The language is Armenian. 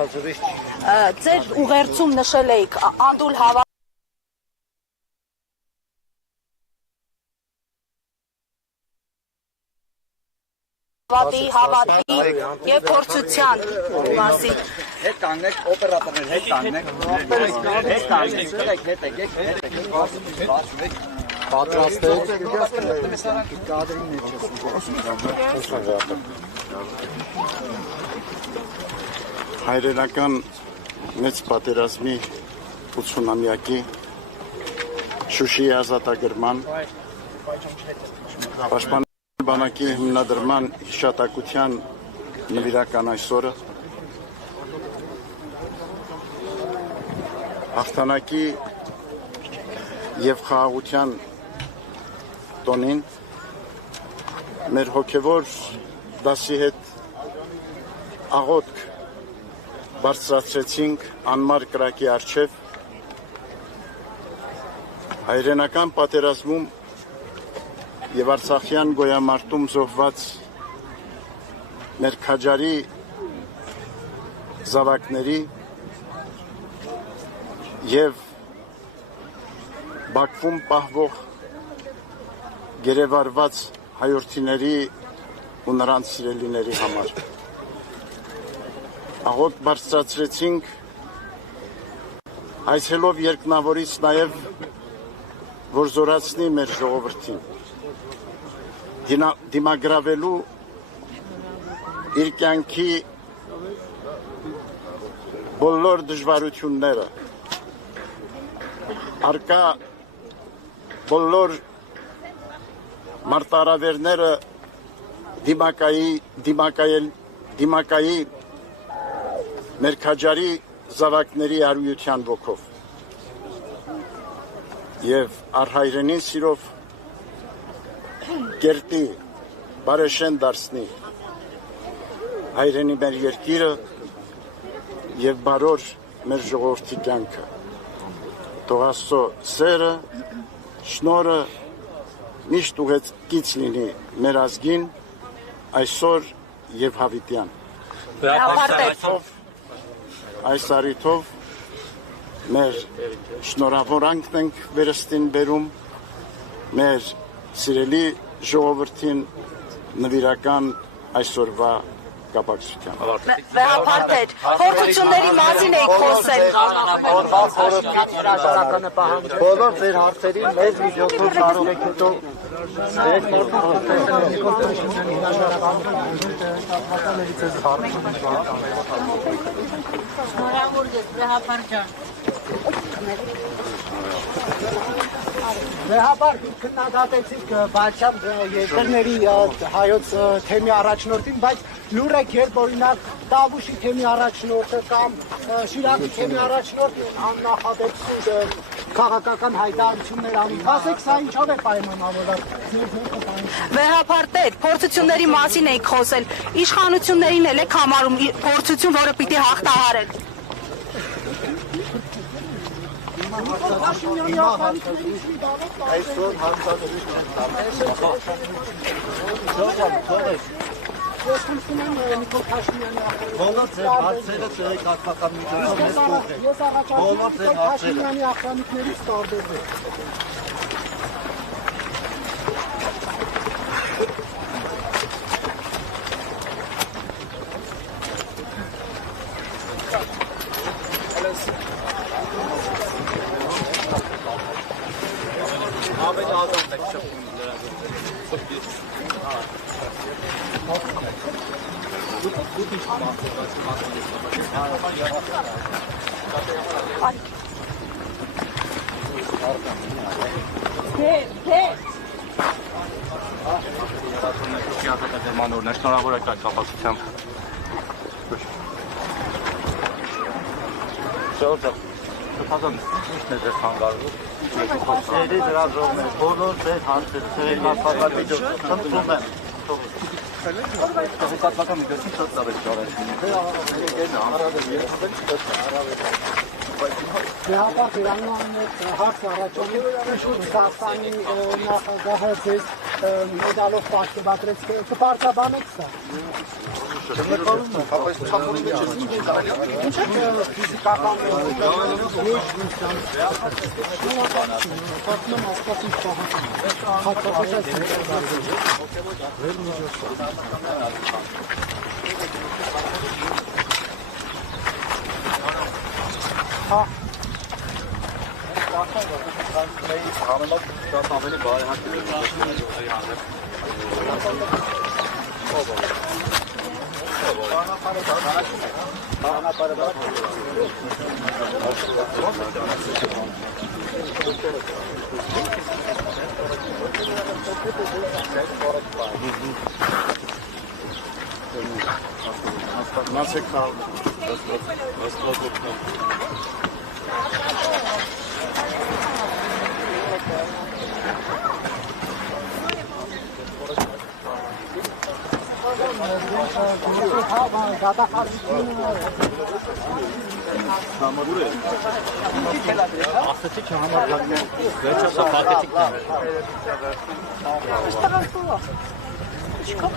Ձեր ուղերձում նշել էիք անդուլ հավատի, հավատի և փորձության մասին։ Հետ կանգնեք, օպերատորներ, հետ կանգնեք, պատրաստեք, հայրենական մեծ պատերազմի 80-ամյակի Շուշիի ազատագրման պաշտպանության բանակի հիմնադրման հիշատակության նվիրական այսօրը հաղթանակի և խաղաղության տոնին մեր հոգևոր դասի հետ աղոթք բարձրացրեցինք անմար կրակի առջև հայրենական պատերազմում և արցախյան գոյամարտում զոհված մեր քաջարի զավակների և Բաքվում պահվող գերեվարված հայրենիների ու նրանց սիրելիների համար աղոթք բարձրացրեցինք այցելով երկնավորից նաև որ զորացնի մեր ժողովրդին դիմագրավելու իր կյանքի բոլոր դժվարությունները արկա բոլոր մարտահրավերները դիմակայի մեր քաջարի զավակների արույության ոգով և առհայրենին սիրով կերտի բարեշեն դարձնի հայրենի մեր երկիրը և բարոր մեր ժողովրդի կյանքը թող Աստծո սերը շնորհը միշտ ուղեկից լինի մեր ազգին այսօր և հավիտյան այս առիթով մեր շնորհավորանքն ենք վերստին բերում մեր սիրելի ժողովրդին նվիրական այսօրվա կապակցությամբ։ Վեհապարտ փորձությունների մասին եք խոսել։ Բոլոր ձեր հարցերին մեծ միջոցով կարող եք հետո Շնորհավոր եք, Վեհապարտ ջան։ Վեհապարտ քննադատեցիք Բաչյան երկրների հայոց թեմի առաջնորդին, բայց լուր եք երբ օրինակ Տավուշի թեմի առաջնորդը կամ Շիրակի թեմի առաջնորդը աննախադեպ քաղաքական հայտարարություններ անում։ Ասեք, սա ինչով է պայմանավորված։ Վեհապարտ փորձությունների մասին եք խոսել։ Իշխանություններին էլ եք համարում փորձություն, որը պիտի հաղթահարեն։ այսօր հարցադրիչ բոլոր ձեր հարցերը տեղեկատվական միջոցով մեզ կողեք։ Բոլոր ձեր հարցերը ախրանիկներից տարբերվեք։ Շնորհավոր եք այդ կապակցությամբ։ Ժողովուրդ, շփոթան միշտ է ձեր խանգարվում։ Ձերի դրաժողներ, բոլոր ձեր հարցերը, ձեր մասնակցությունները խնդրում եմ։ Տեղեկատվական միջոցին շատ լավ եք ճարեցնում։ Վեհապարտ իրանան հարց առաջանում Ռուսաստանի նախագահը ձեզ մեդալով պարգևատրեց, կպարտաբանեք սա։ Չկա